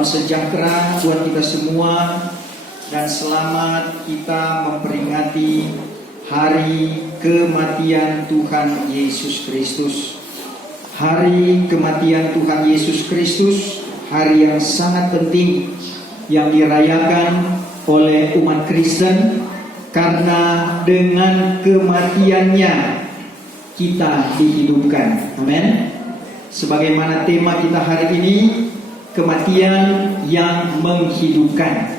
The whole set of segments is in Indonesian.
Salam sejahtera buat kita semua, dan selamat kita memperingati hari kematian Tuhan Yesus Kristus. Hari kematian Tuhan Yesus Kristus, hari yang sangat penting yang dirayakan oleh umat Kristen, karena dengan kematiannya kita dihidupkan. Amin. Sebagaimana tema kita hari ini, kematian yang menghidupkan.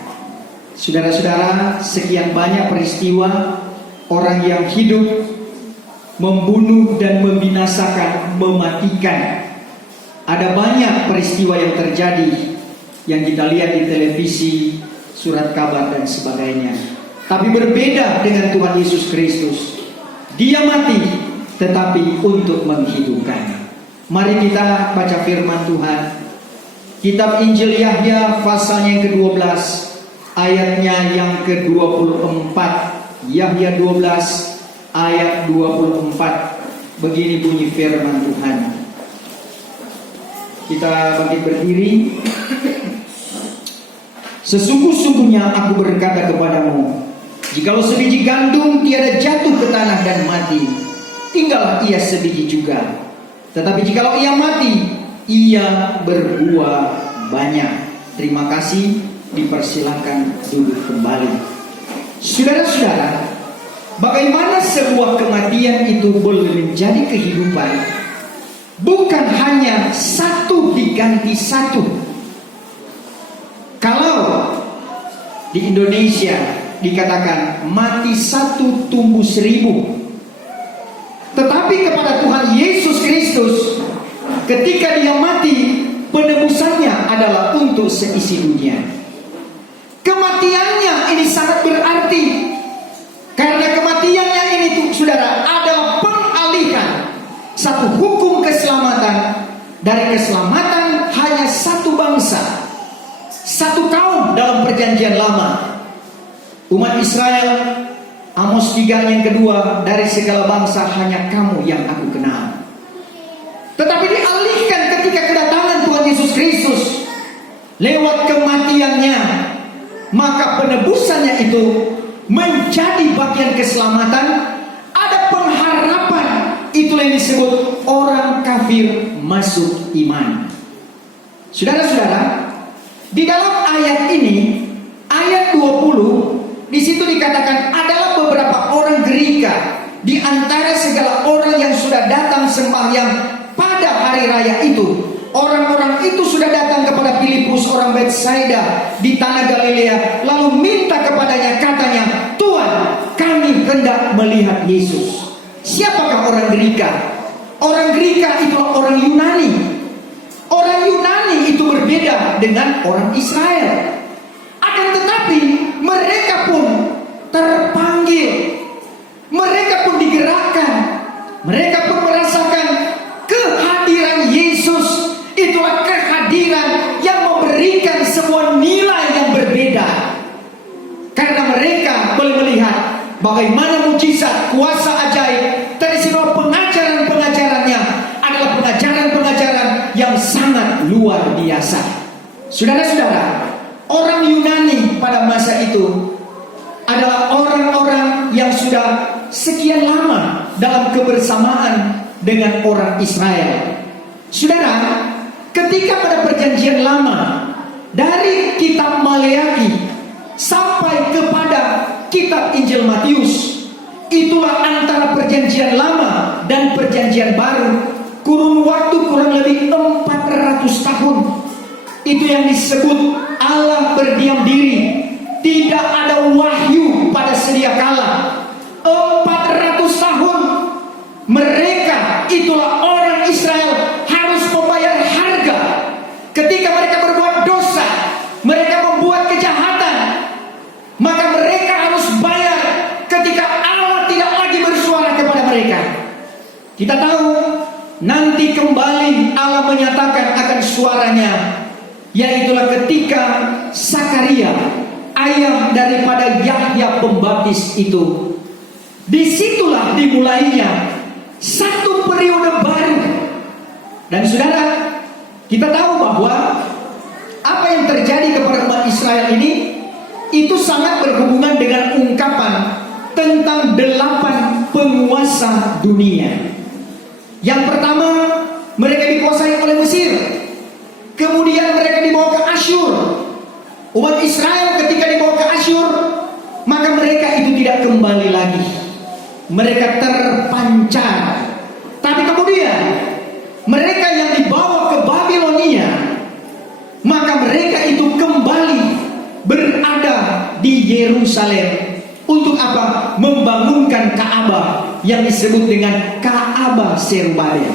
Saudara-saudara, sekian banyak peristiwa orang yang hidup membunuh dan membinasakan, mematikan. Ada banyak peristiwa yang terjadi yang kita lihat di televisi, surat kabar dan sebagainya. Tapi berbeda dengan Tuhan Yesus Kristus. Dia mati tetapi untuk menghidupkan. Mari kita baca firman Tuhan. Kitab Injil Yahya pasalnya yang ke-12, ayatnya yang ke-24. Yahya 12 ayat 24. Begini bunyi firman Tuhan. Kita bangkit berdiri. Sesungguh-sungguhnya aku berkata kepadamu, jikalau sebiji gandum tiada jatuh ke tanah dan mati, tinggallah ia sebiji juga. Tetapi jikalau ia mati, ia berbuah banyak. Terima kasih. Dipersilakan duduk kembali. Saudara-saudara, bagaimana sebuah kematian itu boleh menjadi kehidupan? Bukan hanya satu diganti satu. Kalau di Indonesia dikatakan mati satu tumbuh 1000. Tetapi kepada Tuhan Yesus Kristus, ketika dia mati, penebusannya adalah untuk seisi dunia. Kematiannya ini sangat berarti, karena kematiannya ini, saudara, adalah pengalihan satu hukum keselamatan dari keselamatan hanya satu bangsa, satu kaum dalam perjanjian lama, umat Israel. Amos 3 yang kedua, dari segala bangsa hanya kamu yang aku kenal. Tetapi dialihkan ketika kedatangan Tuhan Yesus Kristus lewat kematiannya, maka penebusannya itu menjadi bagian keselamatan. Ada pengharapan, itulah yang disebut orang kafir masuk iman. Saudara-saudara, di dalam ayat ini, ayat 20, di situ dikatakan adalah beberapa orang Gerika di antara segala orang yang sudah datang sembahyang pada hari raya itu. Orang-orang itu sudah datang kepada Filipus orang Betsaida di tanah Galilea, lalu minta kepadanya, katanya, Tuhan, kami hendak melihat Yesus. Siapakah orang Gerika? Orang Gerika itu orang Yunani. Orang Yunani itu berbeda dengan orang Israel. Akan tetapi mereka pun terpanggil, mereka pun digerakkan, mereka pun merasakan kehadiran Yesus. Itulah kehadiran yang memberikan sebuah nilai yang berbeda, karena mereka boleh melihat bagaimana mujizat, kuasa ajaib dari semua pengajaran-pengajarannya adalah pengajaran-pengajaran yang sangat luar biasa. Saudara-saudara, orang Yunani pada masa itu adalah orang-orang yang sudah sekian lama dalam kebersamaan dengan orang Israel. Saudara, ketika pada perjanjian lama, dari kitab Maleaki sampai kepada kitab Injil Matius, itulah antara perjanjian lama dan perjanjian baru, kurun waktu kurang lebih 400 tahun. Itu yang disebut Allah berdiam diri. Tidak ada wahyu pada sedia kala. 400 tahun mereka, itulah orang Israel, harus membayar harga. Ketika mereka berbuat dosa, mereka membuat kejahatan, maka mereka harus bayar ketika Allah tidak lagi bersuara kepada mereka. Kita tahu nanti kembali Allah menyatakan akan suaranya, yaitulah ketika Sakaria, ayah daripada Yahya Pembaptis itu. Disitulah dimulainya satu periode baru. Dan saudara, kita tahu bahwa apa yang yang terjadi kepada umat Israel ini itu sangat berhubungan dengan ungkapan tentang 8 penguasa dunia. Yang pertama, mereka dikuasai oleh Mesir. Kemudian mereka dibawa ke Asyur. Umat Israel ketika dibawa ke Asyur, maka mereka itu tidak kembali lagi. Mereka terpancar. Tapi kemudian mereka yang dibawa ke Babilonia, maka mereka itu kembali berada di Yerusalem. Untuk apa? Membangunkan Ka'bah yang disebut dengan Ka'bah Zerubbabel.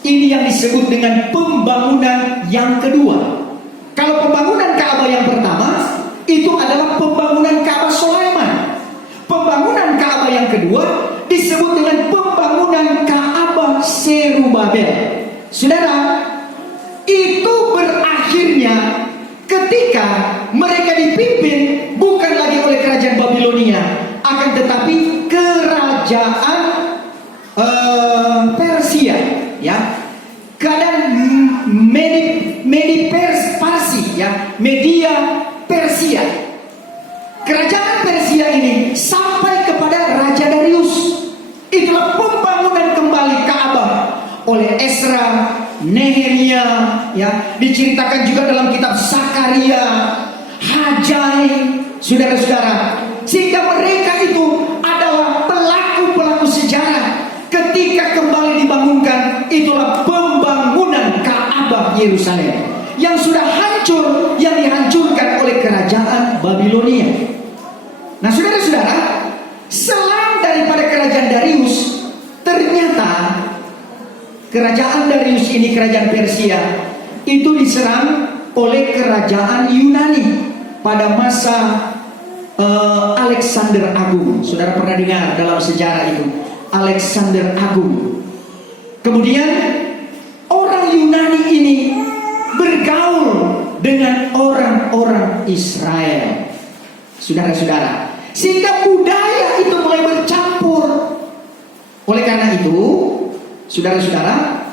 Ini yang disebut dengan pembangunan yang kedua. Kalau pembangunan Ka'bah yang pertama itu adalah pembangunan Ka'bah Sulaiman. Pembangunan Ka'bah yang kedua disebut dengan pembangunan Ka'bah Zerubbabel. Saudara, itu berakhirnya ketika mereka dipimpin bukan lagi oleh kerajaan Babilonia, akan tetapi kerajaan Persia, ya. Keadaan Media Persia. Kerajaan Persia ini sampai kepada Raja Darius. Itulah pembangunan kembali Ka'bah oleh Ezra, Nehemia, ya, diceritakan juga dalam kitab Zakaria, Hagai, saudara-saudara. Sehingga mereka itu adalah pelaku-pelaku sejarah ketika kembali dibangunkan. Itulah pembangunan Ka'bah Yerusalem yang sudah hancur, yang dihancurkan oleh kerajaan Babilonia. Nah, saudara-saudara, selain daripada kerajaan Darius, ternyata kerajaan Darius ini, kerajaan Persia, itu diserang oleh kerajaan Yunani pada masa Alexander Agung. Saudara pernah dengar dalam sejarah itu, Alexander Agung. Kemudian orang Yunani ini bergaul dengan orang-orang Israel, saudara-saudara, sehingga budaya itu mulai bercampur. Oleh karena itu, saudara-saudara,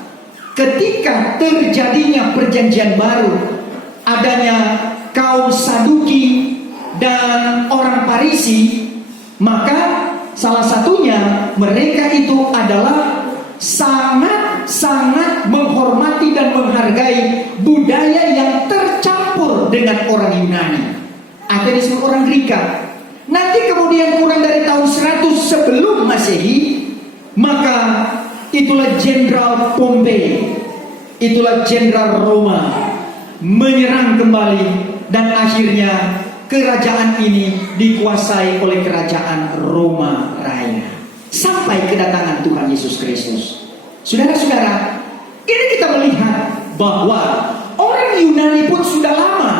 ketika terjadinya perjanjian baru, adanya kaum Saduki dan orang Farisi, maka salah satunya mereka itu adalah sangat-sangat menghormati dan menghargai budaya yang tercampur dengan orang Yunani atau disebut orang Greka. Nanti kemudian kurang dari tahun 100 sebelum Masehi, maka itulah Jenderal Pompei, itulah Jenderal Roma menyerang kembali, dan akhirnya kerajaan ini dikuasai oleh kerajaan Roma Raya sampai kedatangan Tuhan Yesus Kristus. Saudara-saudara, ini kita melihat bahwa orang Yunani pun sudah lama,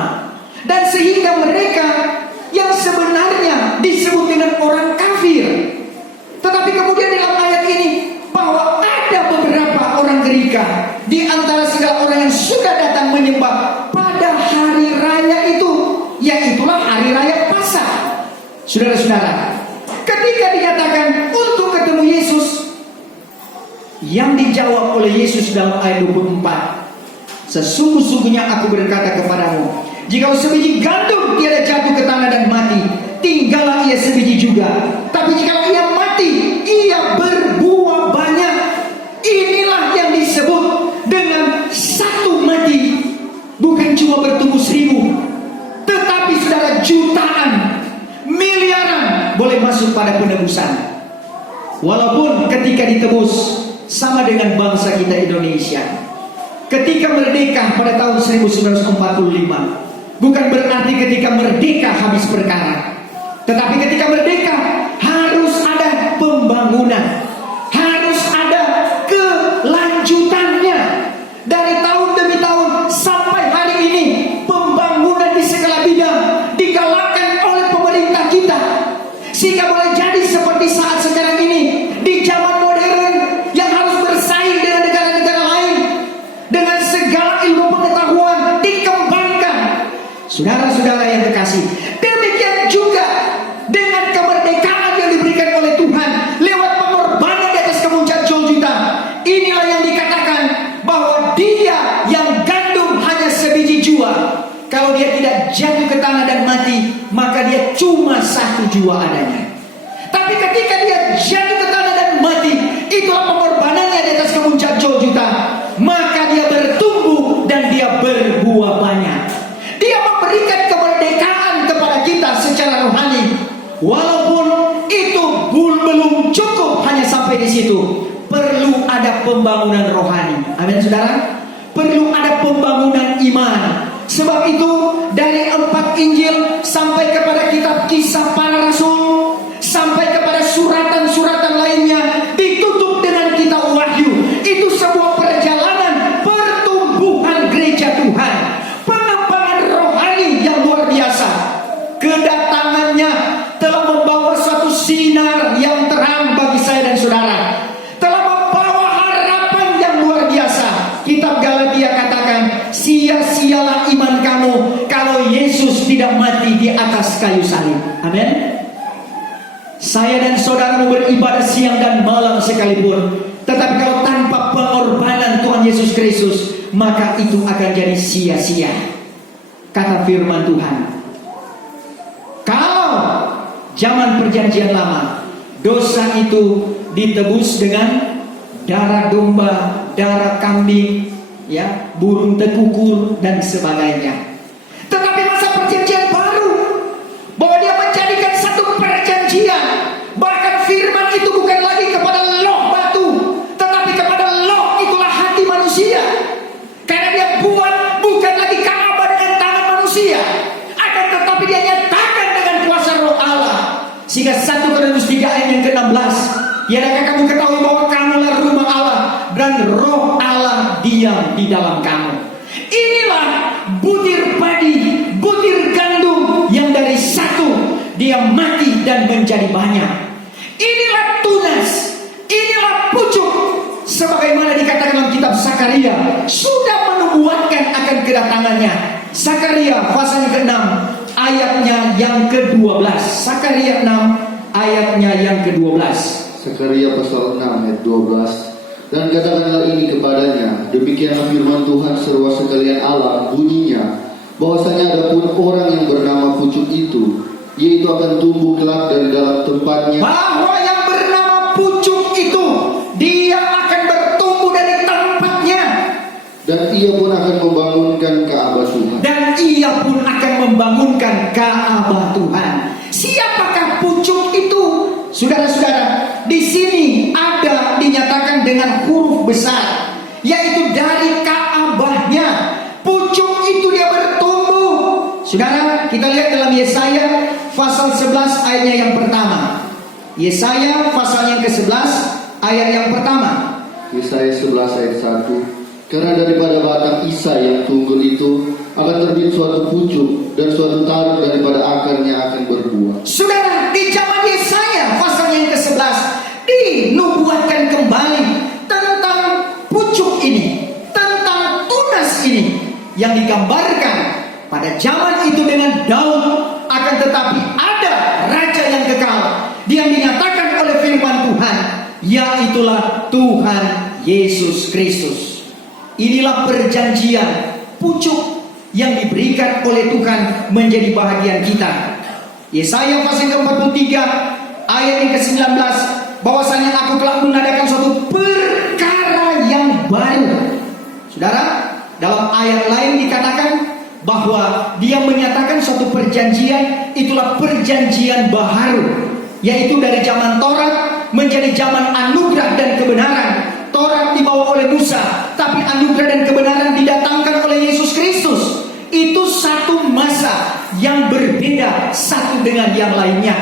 dan sehingga mereka yang sebenarnya disebut dengan orang kafir, tetapi kemudian dalam ayat ini bahwa ada beberapa orang Greka di antara segala orang yang sudah datang menyembah pada hari raya itu, yaitulah hari raya Paskah. Saudara-saudara, ketika dinyatakan untuk ketemu Yesus, yang dijawab oleh Yesus dalam ayat 24, sesungguh-sungguhnya aku berkata kepadamu, jika sebiji gandum tiada jatuh ke tanah dan mati, tinggallah ia sebiji juga. Tapi jika ia mati, ia berbuah banyak. Inilah yang disebut dengan satu mati. Bukan cuma bertumbuh 1000, tetapi saudara, jutaan, miliaran boleh masuk pada penebusan. Walaupun ketika ditebus sama dengan bangsa kita Indonesia, ketika merdeka pada tahun 1945, bukan berarti ketika merdeka habis perkara, tetapi ketika merdeka harus ada pembangunan, harus ada kelanjutannya. Dari tahun demi tahun sampai hari ini, pembangunan di segala bidang digalakkan oleh pemerintah kita, sehingga boleh jadi seperti saat sekarang ini, di zaman modern yang harus bersaing dengan negara-negara lain, dengan segala ilmu pengetahuan dikembangkan. Saudara-saudara yang terkasih, demikian juga dengan kemerdekaan yang diberikan oleh Tuhan lewat pengorbanan di atas kemuliaan Golgota. Inilah yang dikatakan bahwa dia yang gandum hanya sebiji jua. kalau dia tidak jatuh ke tanah dan mati, maka dia cuma 1 jua adanya. Tapi ketika dia jatuh ke tanah dan mati, itulah pengorbanannya di atas kemuncak juta, maka dia bertumbuh dan dia berbuah banyak. Dia memberikan kemerdekaan kepada kita secara rohani. Walaupun itu belum cukup hanya sampai di situ, perlu ada pembangunan rohani. Amin, saudara. Perlu ada pembangunan iman. Sebab itu dari 4 Injil sampai kepada kitab Kisah Para Rasul, sampai kepada suratan-suratan lainnya, ditutup dengan kitab Wahyu. Itu sebuah perjalanan pertumbuhan gereja Tuhan, pengembangan rohani yang luar biasa. Kedatangannya telah membawa suatu sinar yang terang bagi saya dan saudara, telah membawa harapan yang luar biasa. Kitab Galatia katakan, sia-sialah iman kamu kalau Yesus tidak mati di atas kayu salib. Amin. Saya dan saudara mau beribadah siang dan malam sekalipun, tetapi kalau tanpa pengorbanan Tuhan Yesus Kristus, maka itu akan jadi sia-sia. Kata firman Tuhan, kalau zaman perjanjian lama, dosa itu ditebus dengan darah domba, darah kambing, ya, burung tekukur dan sebagainya. Tetapi masa perjanjian baru, bahwa dia menjadikan satu perjanjian, bahkan firman itu bukan lagi kepada loh batu, tetapi kepada loh itulah hati manusia. Karena dia buat bukan lagi Ka'bah dengan tangan manusia, akan tetapi dia nyatakan dengan kuasa roh Allah. Sehingga 1 Korintus 3 ayat yang ke-16, tiadakah kamu ketahui bahwa kamulah rumah Allah dan roh Allah diam di dalam kamu. Inilah butir padi, butir gandum yang dari satu dia mati dan menjadi banyak. Inilah tunas, inilah pucuk, sebagaimana dikatakan dalam kitab Zakaria, sudah menubuatkan akan kedatangannya. Zakaria pasal yang ke-6 ayatnya yang ke-12. Zakaria 6 ayatnya yang ke-12. Zakaria pasal 6 ayat 12. Dan katakanlah ini kepadanya, demikianlah firman Tuhan seruan sekalian Allah, bunyinya, bahwasanya adapun orang yang bernama pucuk itu, yaitu akan tumbuh kelak dari dalam tempatnya. Bahwa yang bernama pucuk itu, dia akan bertumbuh dari tempatnya. Dan ia pun akan membangunkan Ka'bah Tuhan. Dan ia pun akan membangunkan Ka'bah Tuhan. Siapakah pucuk itu? Saudara-saudara, di sini ada dinyatakan dengan huruf besar, yaitu dari Ka'bahnya. Pucuk itu dia bertumbuh. Saudara, kita lihat dalam Yesaya pasal 11 ayatnya yang pertama. Yesaya pasal yang ke-11 ayat yang pertama. Yesaya 11 ayat 1. Karena daripada batang Isa yang tunggul itu akan terbit suatu pucuk, dan suatu taruh daripada akarnya akan berbuah. Saudara, di zaman Yesaya pasal yang ke-11 dinubuatkan kembali tentang pucuk ini, tentang tunas ini, yang digambarkan pada zaman itu dengan Daud. Akan tetapi ada raja yang kekal, dia dinyatakan oleh firman Tuhan, yaitulah Tuhan Yesus Kristus. Inilah perjanjian pucuk yang diberikan oleh Tuhan menjadi bahagian kita. Yesaya pasal ke-43 ayat yang ke-19, bahwasanya aku telah mengadakan suatu perkara yang baru. Saudara, dalam ayat lain dikatakan bahwa dia menyatakan suatu perjanjian, itulah perjanjian baharu, yaitu dari zaman Taurat menjadi zaman anugerah dan kebenaran. Taurat dibawa oleh Musa, tapi anugerah dan kebenaran didatangkan oleh Yesus Kristus. Itu satu masa yang berbeda satu dengan yang lainnya,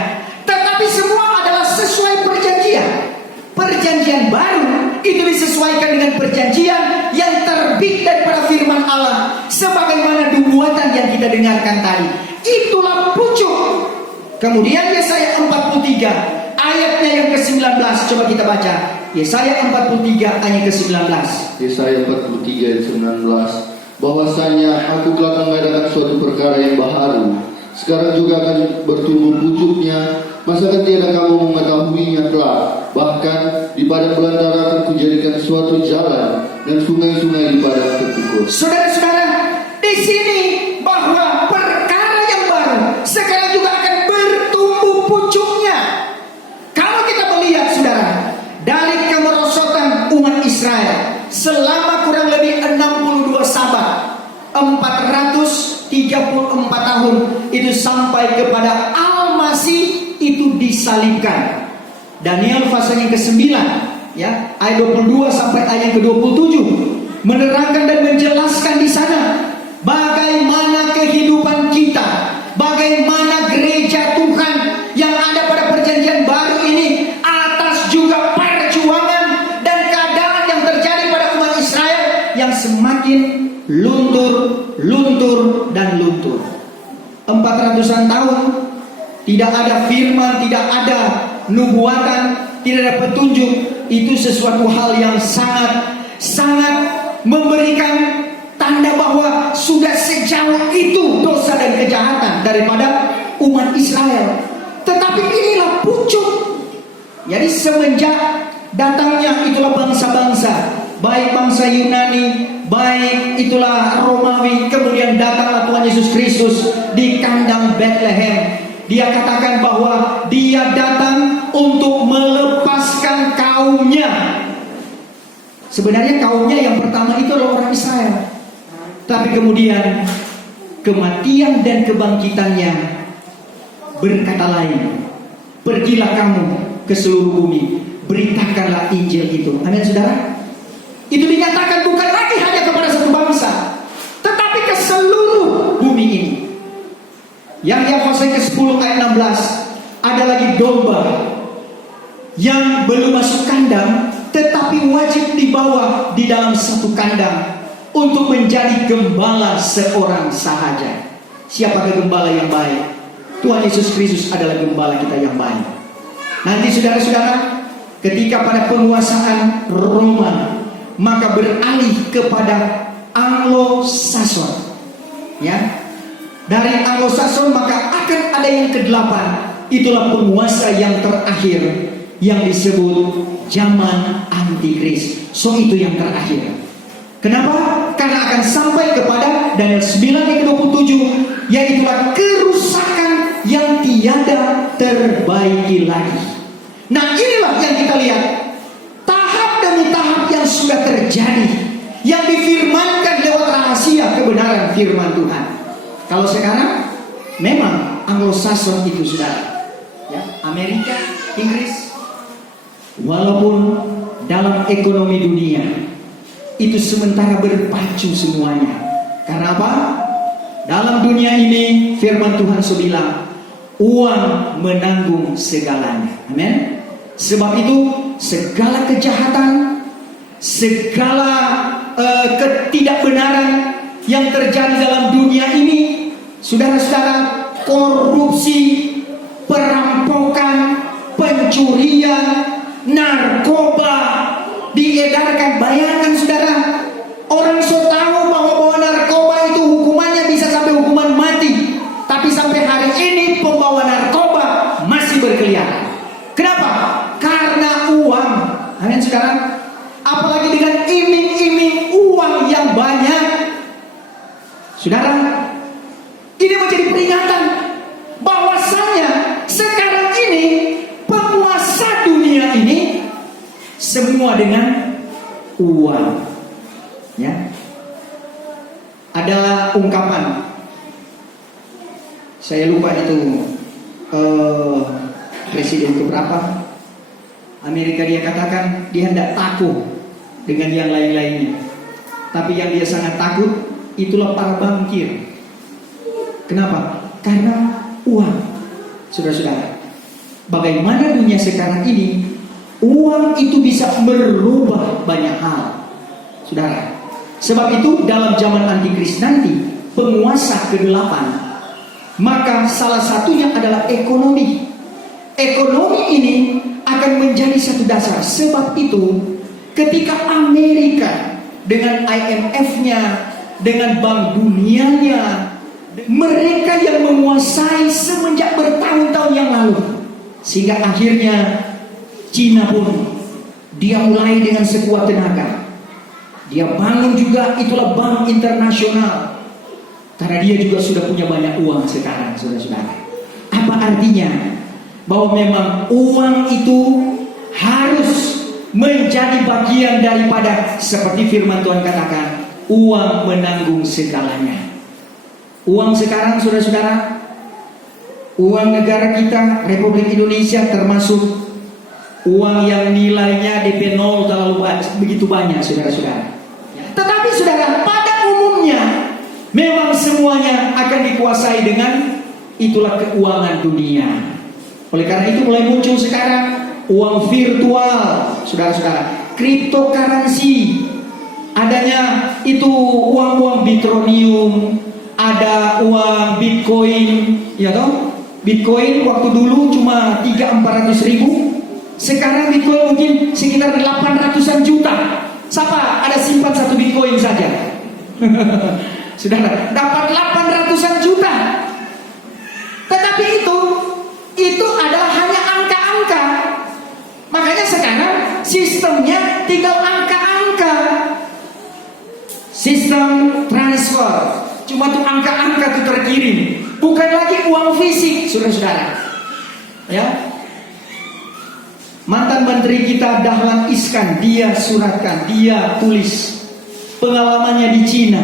tetapi semua adalah sesuai perjanjian. Perjanjian baru itu disesuaikan dengan perjanjian yang terbit daripada firman Allah, sebagaimana nubuatan yang kita dengarkan tadi. Itulah pucuk. Kemudian Yesaya 43 ayatnya yang ke-19, coba kita baca. Yesaya 43 ayat ke-19. Yesaya 43 ayat 19. Bahwasanya aku telah mengadakan suatu perkara yang baharu, sekarang juga akan bertumbuh pucuknya. Masakan tiada kamu mengetahuinya kelak? Bahkan di padang belantara akan kujadikan suatu jalan, dan sungai-sungai di padang terkukur. Saudara-saudara, di sini bahwa 434 tahun itu sampai kepada Al-Masih itu disalibkan. Daniel pasal yang ke-9 ya, ayat 22 sampai ayat ke-27 menerangkan dan menjelaskan di sana bagaimana kehidupan kita, bagaimana gereja Tuhan yang ada pada perjanjian baru ini atas juga perjuangan dan keadaan yang terjadi pada umat Israel yang semakin luntur dan luntur. 400-an tahun tidak ada firman, tidak ada nubuatan, tidak ada petunjuk. Itu sesuatu hal yang sangat memberikan tanda bahwa sudah sejauh itu dosa dan kejahatan daripada umat Israel. Tetapi inilah pucuk. Jadi semenjak datangnya itulah bangsa-bangsa, baik bangsa Yunani, baik itulah Romawi, kemudian datanglah Tuhan Yesus Kristus di kandang Bethlehem. Dia katakan bahwa dia datang untuk melepaskan kaumnya. Sebenarnya kaumnya yang pertama itu adalah orang Israel. Tapi kemudian kematian dan kebangkitannya berkata lain. Pergilah kamu ke seluruh bumi, beritakanlah Injil itu. Amin saudara. Itu dinyatakan bukan lagi hanya kepada satu bangsa, tetapi ke seluruh bumi ini. Yahya pasal ke-10 ayat 16, ada lagi domba yang belum masuk kandang, tetapi wajib dibawa di dalam satu kandang untuk menjadi gembala seorang sahaja. Siapakah gembala yang baik? Tuhan Yesus Kristus adalah gembala kita yang baik. Nanti saudara-saudara, ketika pada penguasaan Roma, maka beralih kepada Anglo-Saxon. Ya, dari Anglo-Saxon maka akan ada yang ke-8. Itulah penguasa yang terakhir yang disebut zaman Antikris. So itu yang terakhir. Kenapa? Karena akan sampai kepada Daniel 9 ayat 27, yaitulah kerusakan yang tiada terbaiki lagi. Nah inilah yang kita lihat, tahap demi tahap yang sudah terjadi, yang difirmankan lewat rahasia kebenaran firman Tuhan. Kalau sekarang memang Anglo-Saxon itu sudah ya, Amerika, Inggris, walaupun dalam ekonomi dunia itu sementara berpacu semuanya. Karena apa? Dalam dunia ini firman Tuhan bilang, uang menanggung segalanya. Amin. Sebab itu segala kejahatan, segala ketidakbenaran yang terjadi dalam dunia ini, saudara-saudara, korupsi, perampokan, pencurian, narkoba diedarkan. Bayangkan saudara, orang so tahu bahwa narkoba itu hukumannya bisa sampai hukuman mati, tapi sampai hari ini pembawa narkoba masih berkeliaran. Kenapa? Karena uang. Amin saudara. Apalagi dengan iming-iming uang yang banyak. Saudara, ini menjadi peringatan bahwasanya sekarang ini penguasa dunia ini semua dengan uang. Ya. Ada ungkapan, saya lupa itu presiden keberapa Amerika, dia katakan dia tidak takut dengan yang lain-lainnya, tapi yang dia sangat takut itulah para bankir. Kenapa? Karena uang. Saudara-saudara, bagaimana dunia sekarang ini uang itu bisa merubah banyak hal. Saudara, sebab itu dalam zaman Antikris nanti, penguasa ke-8, maka salah satunya adalah ekonomi. Ekonomi ini akan menjadi satu dasar. Sebab itu ketika Amerika dengan IMF-nya, dengan Bank Dunianya, mereka yang menguasai semenjak bertahun-tahun yang lalu, sehingga akhirnya Cina pun dia mulai dengan sekuat tenaga. Dia bangun juga itulah bank internasional, karena dia juga sudah punya banyak uang sekarang, saudara-saudara. Apa artinya? Bahwa memang uang itu harus menjadi bagian daripada, seperti firman Tuhan katakan, uang menanggung segalanya. Uang sekarang, saudara-saudara, uang negara kita, Republik Indonesia, termasuk uang yang nilainya DP 0 terlalu begitu banyak, saudara-saudara. Tetapi saudara, pada umumnya memang semuanya akan dikuasai dengan itulah keuangan dunia. Oleh karena itu mulai muncul sekarang uang virtual, saudara-saudara, cryptocurrency. Adanya itu uang-uang Bitronium, ada uang Bitcoin, ya toh? Bitcoin waktu dulu cuma 300-400 ribu, sekarang Bitcoin mungkin sekitar 800-an juta. Siapa ada simpan satu Bitcoin saja? Saudara, dapat 800-an juta. Tetapi itu adalah hanya angka-angka. Makanya sekarang sistemnya tinggal angka-angka. Sistem transfer, cuma tuh angka-angka tuh terkirim, bukan lagi uang fisik, saudara-saudara. Ya, mantan menteri kita Dahlan Iskan, dia suratkan, dia tulis pengalamannya di Cina.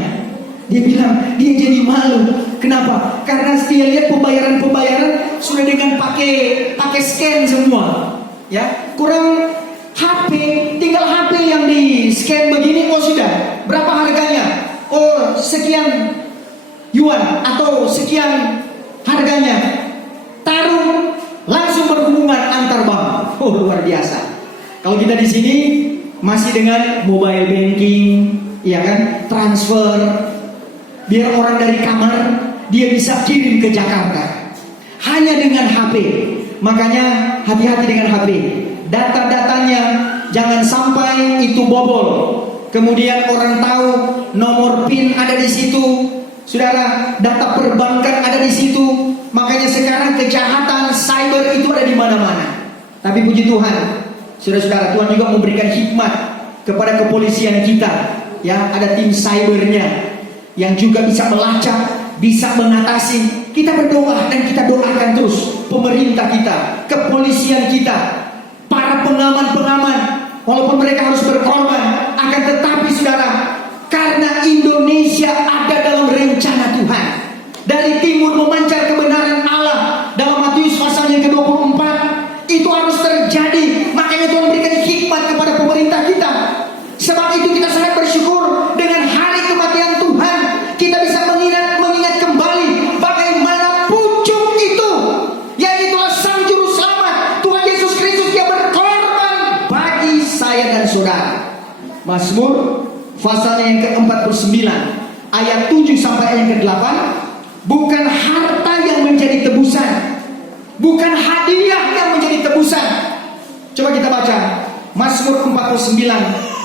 Dia bilang dia jadi malu. Kenapa? Karena dia lihat pembayaran sudah dengan pakai scan semua. Ya, kurang HP, tinggal HP yang di scan begini, oh sudah. Berapa harganya? Oh sekian yuan atau sekian harganya. Taruh, langsung berhubungan antar bank. Oh luar biasa. Kalau kita di sini masih dengan mobile banking, ya kan, transfer. Biar orang dari kamar dia bisa kirim ke Jakarta hanya dengan HP. Makanya hati-hati dengan HP. Data-datanya jangan sampai itu bobol. Kemudian orang tahu nomor PIN ada di situ, saudara, data perbankan ada di situ. Makanya sekarang kejahatan cyber itu ada di mana-mana. Tapi puji Tuhan, saudara-saudara, Tuhan juga memberikan hikmat kepada kepolisian kita. Ya, ada tim cybernya yang juga bisa melacak, bisa mengatasi. Kita berdoa dan kita doakan terus pemerintah kita, kepolisian kita, para pengaman-pengaman. Walaupun mereka harus berkorban, akan tetapi saudara, karena Indonesia ada dalam rencana Tuhan. Dari timur memancar kebenaran Allah dalam Matius pasal yang ke-24. Itu harus terjadi. Makanya Tuhan berikan hikmat kepada pemerintah kita. Sebab itu kita sangat bersyukur dengan hari kematian Tuhan. Kita bisa mengingat kembali bagaimana pucuk itu, yaitulah Sang Juru Selamat Tuhan Yesus Kristus yang berkorban bagi saya dan saudara. Mazmur pasalnya yang ke-49 ayat 7 sampai ayat yang ke-8. Bukan harta yang menjadi tebusan, bukan hadiah yang menjadi tebusan. Coba kita baca Mazmur 49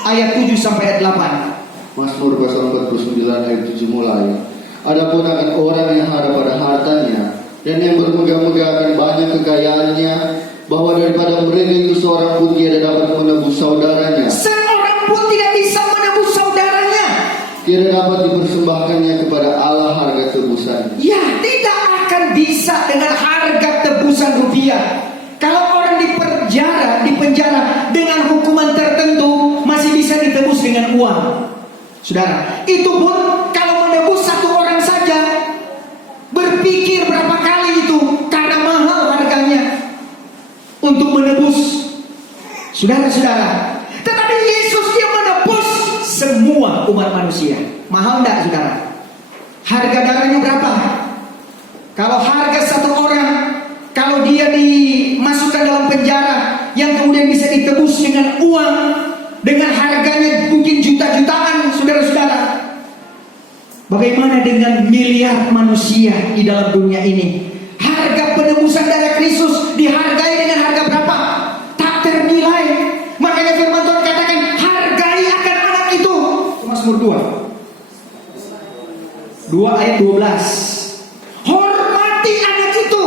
ayat 7 sampai ayat 8. Mazmur pasal 49 ayat 7 mulai. Adapun akan orang yang harap pada hartanya dan yang bermegah-megah akan banyak kekayaannya, bahwa daripada mereka itu seorang pun tiada dapat menebus saudaranya. Seorang pun tidak bisa menebus saudaranya. Tiada dapat dipersembahkannya kepada Allah harga tebusan. Ya, tidak akan bisa dengan harga tebusan rupiah. Kalau orang dipenjara dengan hukuman tertentu, masih bisa ditebus dengan uang. Saudara, itu pun kalau menebus satu orang saja, berpikir berapa kali itu, karena mahal harganya untuk menebus saudara-saudara. Tetapi Yesus dia menebus semua umat manusia. Mahal enggak, saudara? Harga darahnya berapa? Kalau harga satu orang, kalau dia dimasukkan dalam penjara yang kemudian bisa ditebus dengan uang, dengan harganya mungkin juta-jutaan, saudara-saudara. Bagaimana dengan miliar manusia di dalam dunia ini? Harga penebusan darah Kristus dihargai dengan harga berapa? Tak ternilai. Makanya firman Tuhan katakan, hargai akan anak itu. Mazmur 2 ayat 12. Hormati anak itu.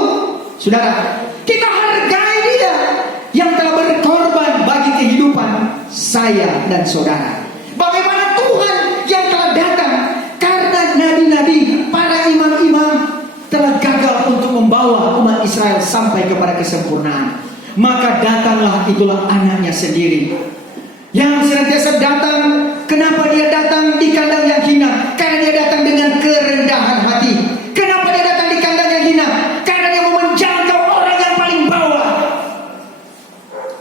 Saudara, kita hargai dia yang telah berkorban bagi kehidupan saya dan saudara. Bagaimana Tuhan yang telah datang karena nabi-nabi, para imam-imam telah gagal untuk membawa umat Israel sampai kepada kesempurnaan. Maka datanglah itulah anaknya sendiri yang senantiasa datang. Kenapa dia datang di kandang yang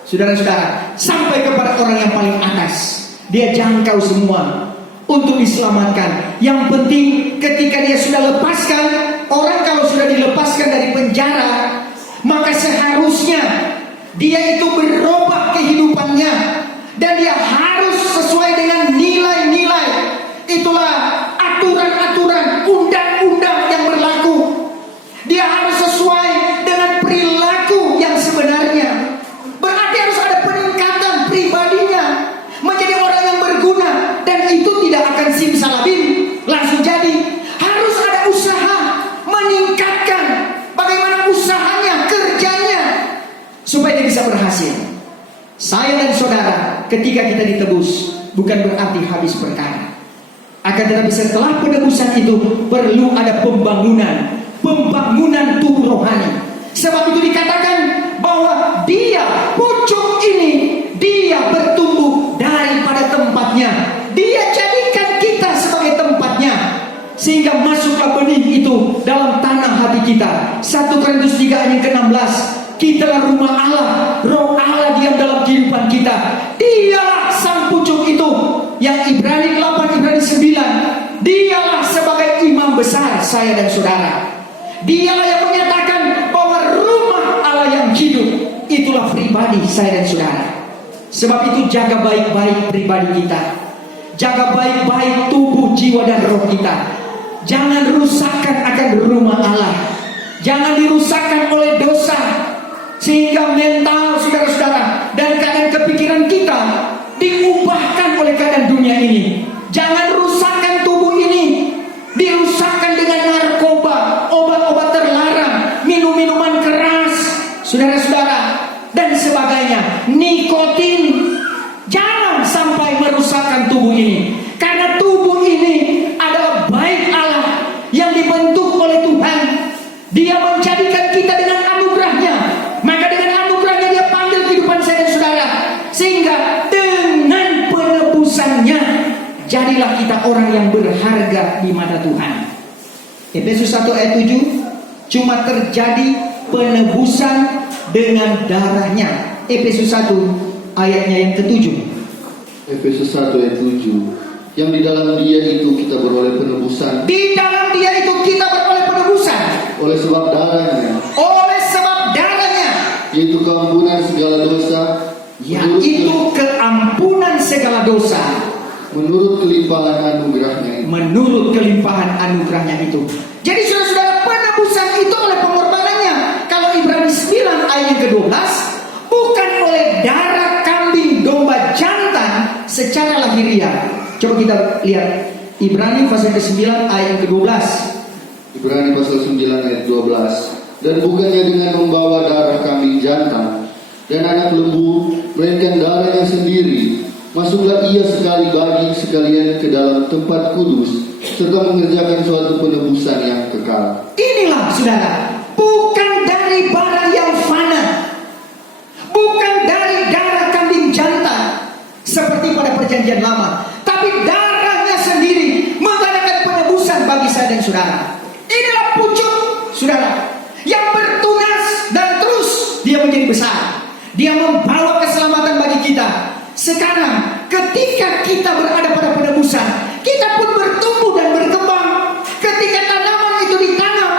Saudara-saudara, sampai kepada orang yang paling atas. Dia jangkau semua untuk diselamatkan. Yang penting ketika dia sudah lepaskan, orang kalau sudah dilepaskan dari penjara, maka seharusnya dia itu berubah kehidupannya, dan dia harus sesuai dengan nilai-nilai. Itulah aturan-aturan, undang-undang yang berlaku. Dia harus sesuai dengan perilaku yang sebenarnya. Berarti harus ada peningkatan pribadinya, menjadi orang yang berguna. Dan itu tidak akan simsalabim langsung jadi. Harus ada usaha meningkatkan bagaimana usahanya, kerjanya, supaya dia bisa berhasil. Saya dan saudara, ketika kita ditebus, bukan berarti habis perkara. Akan tetapi setelah penebusan itu perlu ada pembangunan tubuh rohani. Sebab itu dikatakan bahwa dia, pucuk ini, dia bertumbuh daripada tempatnya. Dia jadikan kita sebagai tempatnya, sehingga masuklah benih itu dalam tanah hati kita. 1 Korintus 3 ayat ke-16. Kitalah rumah Allah, Roh Allah diam dalam kehidupan kita. Dialah sang pucuk itu. Yang Ibrani 8, Ibrani 9. Dialah sebagai imam besar saya dan saudara. Dialah yang menyatakan bahwa rumah Allah yang hidup. Itulah pribadi saya dan saudara. Sebab itu jaga baik-baik pribadi kita. Jaga baik-baik tubuh, jiwa dan roh kita. Jangan rusakkan akan rumah Allah. Jangan dirusakkan oleh dosa, sehingga mental saudara-saudara dan keadaan kepikiran kita diubahkan oleh keadaan dunia ini. Jangan rusakkan tubuh ini, dirusakkan dengan narkoba, obat-obat terlarang, minum-minuman keras, saudara-saudara, dan sebagainya, nikotin. Jangan sampai merusakkan tubuh ini, karena tubuh ini adalah bait Allah yang dibentuk oleh Tuhan. Dia menjadikan kita dengan anugerahnya. Maka dengan anugerahnya dia panggil kehidupan saya dan saudara, sehingga dengan penebusannya jadilah kita orang yang berharga di mata Tuhan. Efesus 1 ayat 7. Cuma terjadi penebusan dengan darahnya. Efesus 1 ayatnya yang ke-7. Efesus 1 ayat 7. Yang di dalam dia itu kita beroleh penebusan. Di dalam dia itu kita beroleh penebusan. Oleh sebab darahnya. Oleh sebab darahnya. Yaitu keampunan segala dosa. Yaitu keampunan segala dosa. Menurut kelimpahan anugerahnya itu. Menurut kelimpahan anugerahnya itu. Jadi saudara-saudara, penebusan itu oleh pengorbanannya. Kalau Ibrani 9 ayat yang ke-12, bukan oleh darah kambing domba jantan secara lahiriah. Coba kita lihat Ibrani pasal ke-9 ayat yang ke-12. Ibrani pasal 9 ayat 12. Dan bukannya dengan membawa darah kambing jantan dan anak lembu, melainkan darahnya sendiri, masuklah ia sekali bagi sekalian ke dalam tempat kudus, serta mengerjakan suatu penebusan yang kekal. Inilah saudara, bukan dari barang yang fana, bukan dari darah kambing jantan seperti pada perjanjian lama, tapi darahnya sendiri mengadakan penebusan bagi saya dan saudara. Inilah pucuk saudara yang bertunas dan terus dia menjadi besar. Dia membawa keselamatan bagi kita. Sekarang ketika kita berada pada penebusan, kita pun bertumbuh dan berkembang. Ketika tanaman itu ditanam,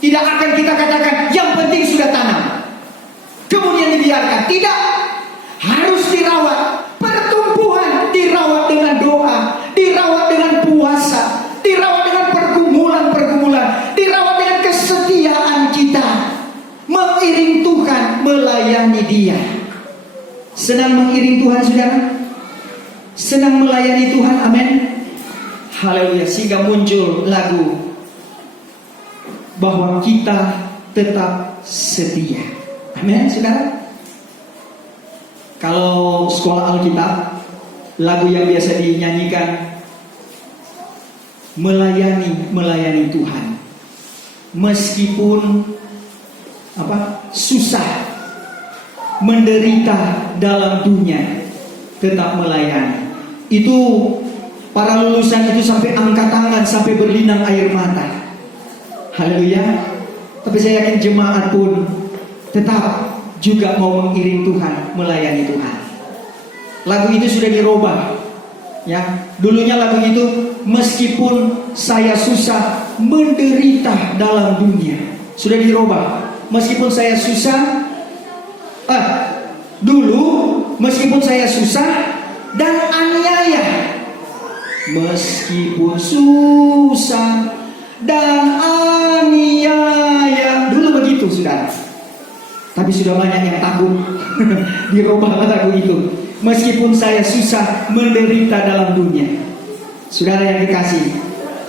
tidak akan kita katakan yang penting sudah tanam kemudian dibiarkan. Tidak, harus dirawat. Pertumbuhan dirawat dengan doa, dirawat dengan puasa, dirawat dengan pergumulan-pergumulan, dirawat dengan kesetiaan kita mengiring Tuhan, melayani Dia. Senang mengiring Tuhan saudara? Senang melayani Tuhan, amin. Haleluya. Sehingga muncul lagu bahwa kita tetap setia, amin saudara. Kalau sekolah Alkitab, lagu yang biasa dinyanyikan, melayani Tuhan meskipun susah, menderita dalam dunia, tetap melayani. Itu para lulusan itu sampai angkat tangan, sampai berlinang air mata. Haleluya. Tapi saya yakin jemaat pun tetap juga mau mengiring Tuhan, melayani Tuhan. Lagu itu sudah dirubah. Ya, dulunya lagu itu, meskipun saya susah menderita dalam dunia, sudah dirubah. Meskipun saya susah, dulu meskipun saya susah dan aniaya, meskipun susah dan aniaya, dulu begitu sudah. Tapi sudah banyak yang takut dirubah lagu itu. Meskipun saya susah menderita dalam dunia. Saudara yang dikasih,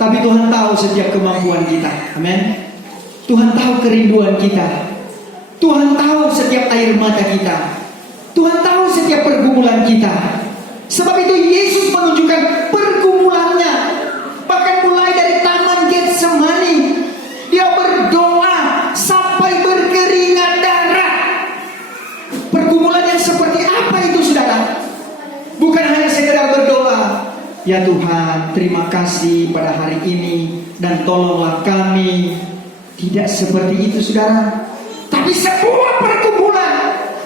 tapi Tuhan tahu setiap kemampuan kita. Amin. Tuhan tahu kerinduan kita. Tuhan tahu setiap air mata kita. Tuhan tahu setiap pergumulan kita. Sebab itu Yesus menunjukkan pergumulannya. Bahkan mulai dari Taman Getsemani, dia berdoa sampai berkeringat darah. Pergumulan yang seperti apa itu, saudara? Bukan hanya sekedar berdoa, ya Tuhan, terima kasih pada hari ini dan tolonglah kami. Tidak seperti itu, saudara. Tapi sebuah pergumulan.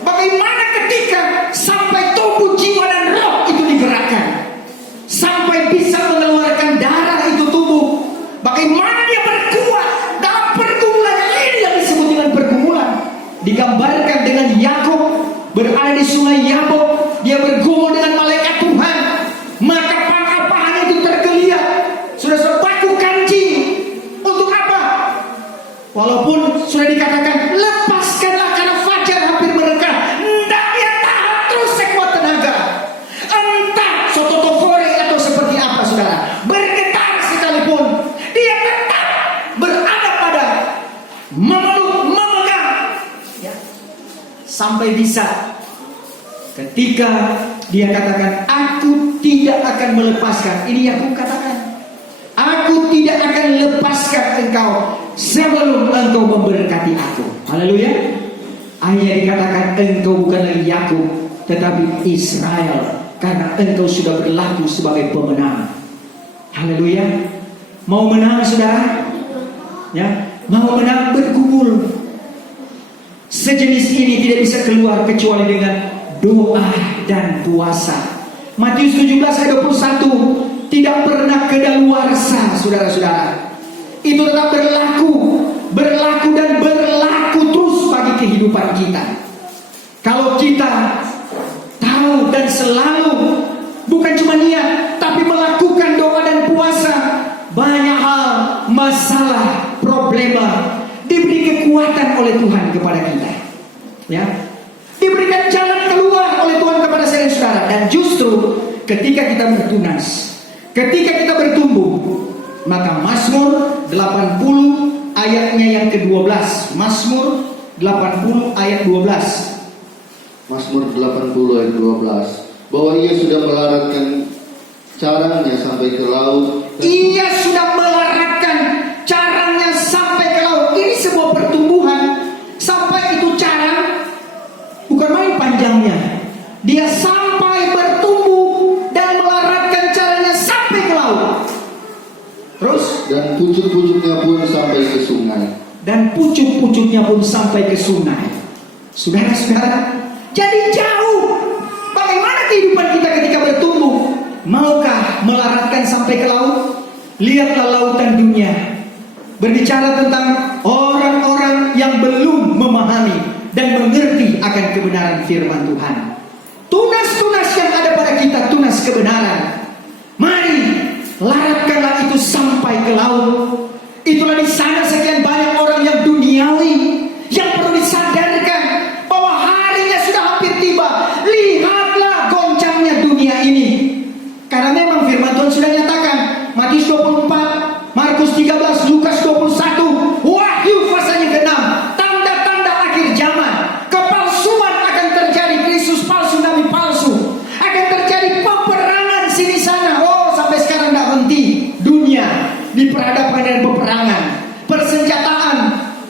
Bagaimana ketika sampai tubuh, jiwa dan roh itu digerakkan, sampai bisa mengeluarkan darah itu tubuh. Bagaimana dia berkuat dalam pergumulan ini yang disebut dengan pergumulan. Digambarkan dengan Yakub berada di sungai Yabok. Dia bergumul dengan malaikat Tuhan. Maka pangkal-pangkal itu tergeliat. Sudah sepaku kancing. Untuk apa? Walaupun sudah dikatakan lepaskanlah karena fajar hampir mereka, hendak dia tahan terus sekuat tenaga. Entah sototofore atau seperti apa, saudara, bergetar sekalipun, dia tetap berada pada memeluk, memegang, ya, sampai bisa. Ketika dia katakan, aku tidak akan melepaskan. Ini yang aku katakan, aku tidak akan lepaskan engkau sebelum engkau memberkati aku. Haleluya. Ayat dikatakan, engkau bukan lagi Yakub, tetapi Israel, karena engkau sudah berlaku sebagai pemenang. Haleluya. Mau menang, saudara? Ya, mau menang, bergumul. Sejenis ini tidak bisa keluar kecuali dengan doa dan puasa. Matius 17 ayat 21 tidak pernah kedaluarsa, saudara-saudara. Itu tetap berlaku dan berlaku terus bagi kehidupan kita. Kalau kita tahu dan selalu bukan cuma niat, tapi melakukan doa dan puasa, banyak hal, masalah, problema diberi kekuatan oleh Tuhan kepada kita. Ya, diberikan jalan keluar oleh Tuhan kepada saya dan saudara. Dan justru ketika kita bertunas, ketika kita bertumbuh, maka Mazmur 80 ayatnya yang ke-12. Mazmur 80 ayat 12. Mazmur 80 ayat 12. Bahwa ia sudah melaratkan caranya sampai ke laut. Ia sudah melaratkan caranya sampai ke laut. Ini sebuah pertumbuhan. Sampai itu cara, bukan main panjangnya. Dia sampai bertumbuh dan melaratkan caranya sampai ke laut. Terus, dan pucuk-pucuknya pun sampai ke sungai. Dan pucuk-pucuknya pun sampai ke sungai. Saudara-saudara, jadi jauh. Bagaimana kehidupan kita ketika bertumbuh? Maukah melaratkan sampai ke laut? Lihatlah lautan dunia. Berbicara tentang orang-orang yang belum memahami dan mengerti akan kebenaran firman Tuhan. Tunas-tunas yang ada pada kita, tunas kebenaran. Mari laratkanlah itu sampai ke laut. Itulah di sana sekian banyak orang yang duniawi, yang perlu disadarkan bahwa harinya sudah hampir tiba. Lihatlah goncangnya dunia ini. Karena memang firman Tuhan sudah nyatakan, Matius 24, Markus 13, Lukas 21, Wahyu pasalnya ke-6, tanda-tanda akhir zaman. Kepalsuan akan terjadi, Kristus palsu, nabi palsu. Akan terjadi peperangan sini sana. Oh, sampai sekarang tidak henti. Dunia diperhadapkan dengan peperangan. Persenjataan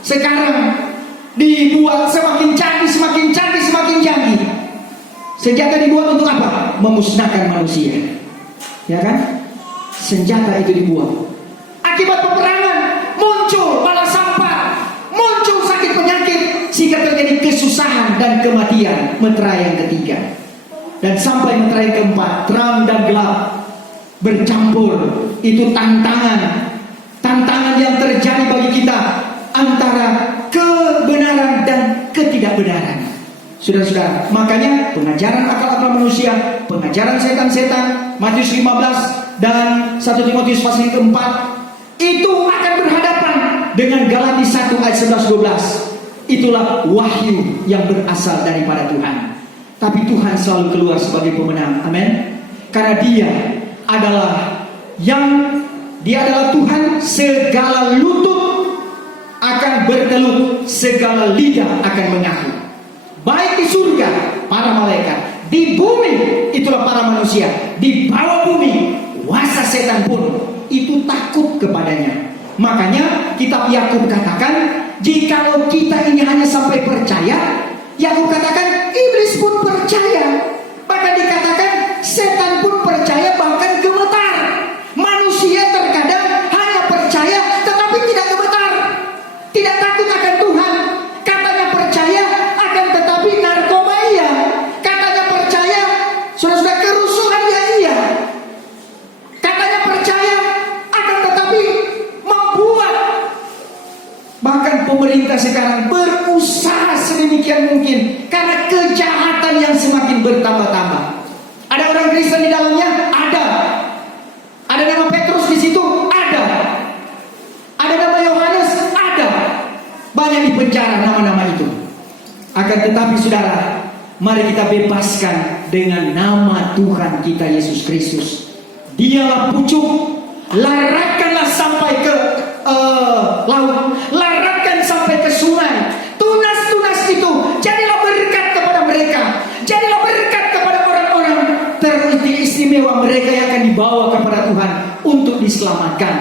sekarang dibuat semakin canggih, semakin canggih, semakin canggih. Senjata dibuat untuk apa? Memusnahkan manusia. Ya kan? Senjata itu dibuat. Akibat peperangan muncul bala sampah, muncul sakit penyakit, sehingga terjadi kesusahan dan kematian, meterai yang ketiga. Dan sampai meterai keempat, terang dan gelap bercampur. Itu tantangan yang terjadi bagi kita antara kebenaran dan ketidakbenaran. Saudara-saudara, makanya pengajaran akal-akal manusia, pengajaran setan-setan, Matius 15 dan 1 Timotius pasal yang keempat, itu akan berhadapan dengan Galati 1 ayat 11-12. Itulah wahyu yang berasal daripada Tuhan. Tapi Tuhan selalu keluar sebagai pemenang. Amin. Karena Dia adalah Tuhan. Segala lutut akan bertelut, segala lidah akan mengaku. Baik di surga para malaikat, di bumi itulah para manusia, di bawah bumi kuasa setan pun itu takut kepadanya. Makanya kitab Yakub katakan, jikalau kita ini hanya sampai percaya, Yakub katakan iblis pun percaya. Bahkan dikatakan setan pun percaya, bahkan gemetar. Manusia terkadang hanya percaya tetapi tidak gemetar, tidak takut akan Tuhan. Katanya percaya akan tetapi narkoba iya. Katanya percaya sudah kerusuhan ya iya. Katanya percaya akan tetapi membuat. Bahkan pemerintah sekarang berusaha sedemikian mungkin karena kejahatan yang semakin bertambah-tambah. Ada orang Kristen di dalamnya? Ada. Ada nama Petrus di situ? Ada. Ada nama Yohanes? Ada. Banyak di penjara nama-nama itu. Akan tetapi saudara, mari kita bebaskan dengan nama Tuhan kita Yesus Kristus. Dialah pucuk. Laratkanlah sampai ke laut, laratkan sampai ke sungai. Tunas-tunas itu jadilah berkat kepada mereka, jadilah berkat kepada orang-orang teristimewa mereka yang akan dibawa kepada Tuhan untuk diselamatkan.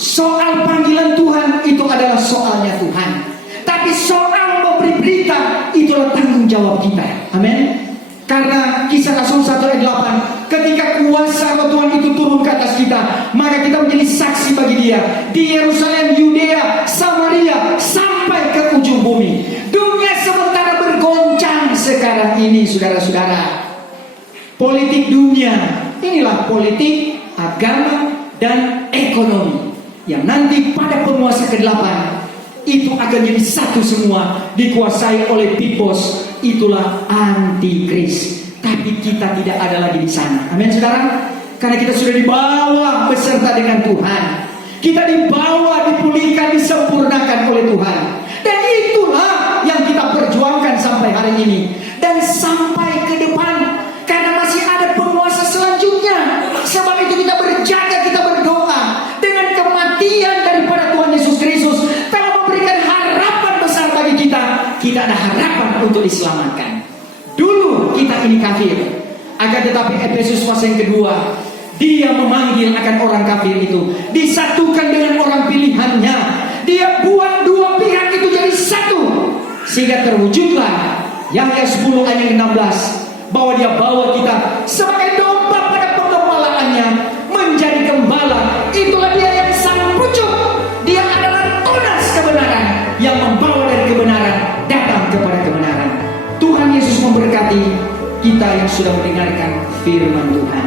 Soal panggilan Tuhan itu adalah soalnya Tuhan, tapi soal memberi berita itulah tanggung jawab kita. Amin. Karena Kisah Rasul 1 ayat 8, ketika kuasa roh Tuhan itu turun ke atas kita, maka kita menjadi saksi bagi Dia di Yerusalem, Yudea, Samaria, sampai ke ujung bumi. Dunia sementara bergoncang sekarang ini, saudara-saudara. Politik dunia, inilah politik, agama, dan ekonomi yang nanti pada penguasa ke-8 itu akan jadi satu semua, dikuasai oleh big boss. Itulah antikris. Tapi kita tidak ada lagi di sana. Amin saudara. Karena kita sudah dibawa beserta dengan Tuhan. Kita dibawa, dipulihkan, disempurnakan oleh Tuhan. Dan itulah yang kita perjuangkan sampai hari ini. Dan sampai ke depan. Karena masih ada penguasa selanjutnya. Sebab itu kita berjaga, kita berdoa. Dengan kematian daripada Tuhan Yesus Kristus telah memberikan harapan besar bagi kita. Kita ada harapan untuk diselamatkan. Dulu kita ini kafir, akan tetapi Efesus pasal yang kedua, Dia memanggil akan orang kafir itu disatukan dengan orang pilihannya. Dia buat dua pihak itu jadi satu, sehingga terwujudlah Yahya 10 ayat 16, bahwa Dia bawa kita sebagai domba pada penggembalaannya menjadi gembala. Itulah Dia yang sang pucuk. Dia adalah tunas kebenaran yang membawa dari kebenaran datang kepada kebenaran. Tuhan Yesus memberkati kita yang sudah mendengarkan firman Tuhan.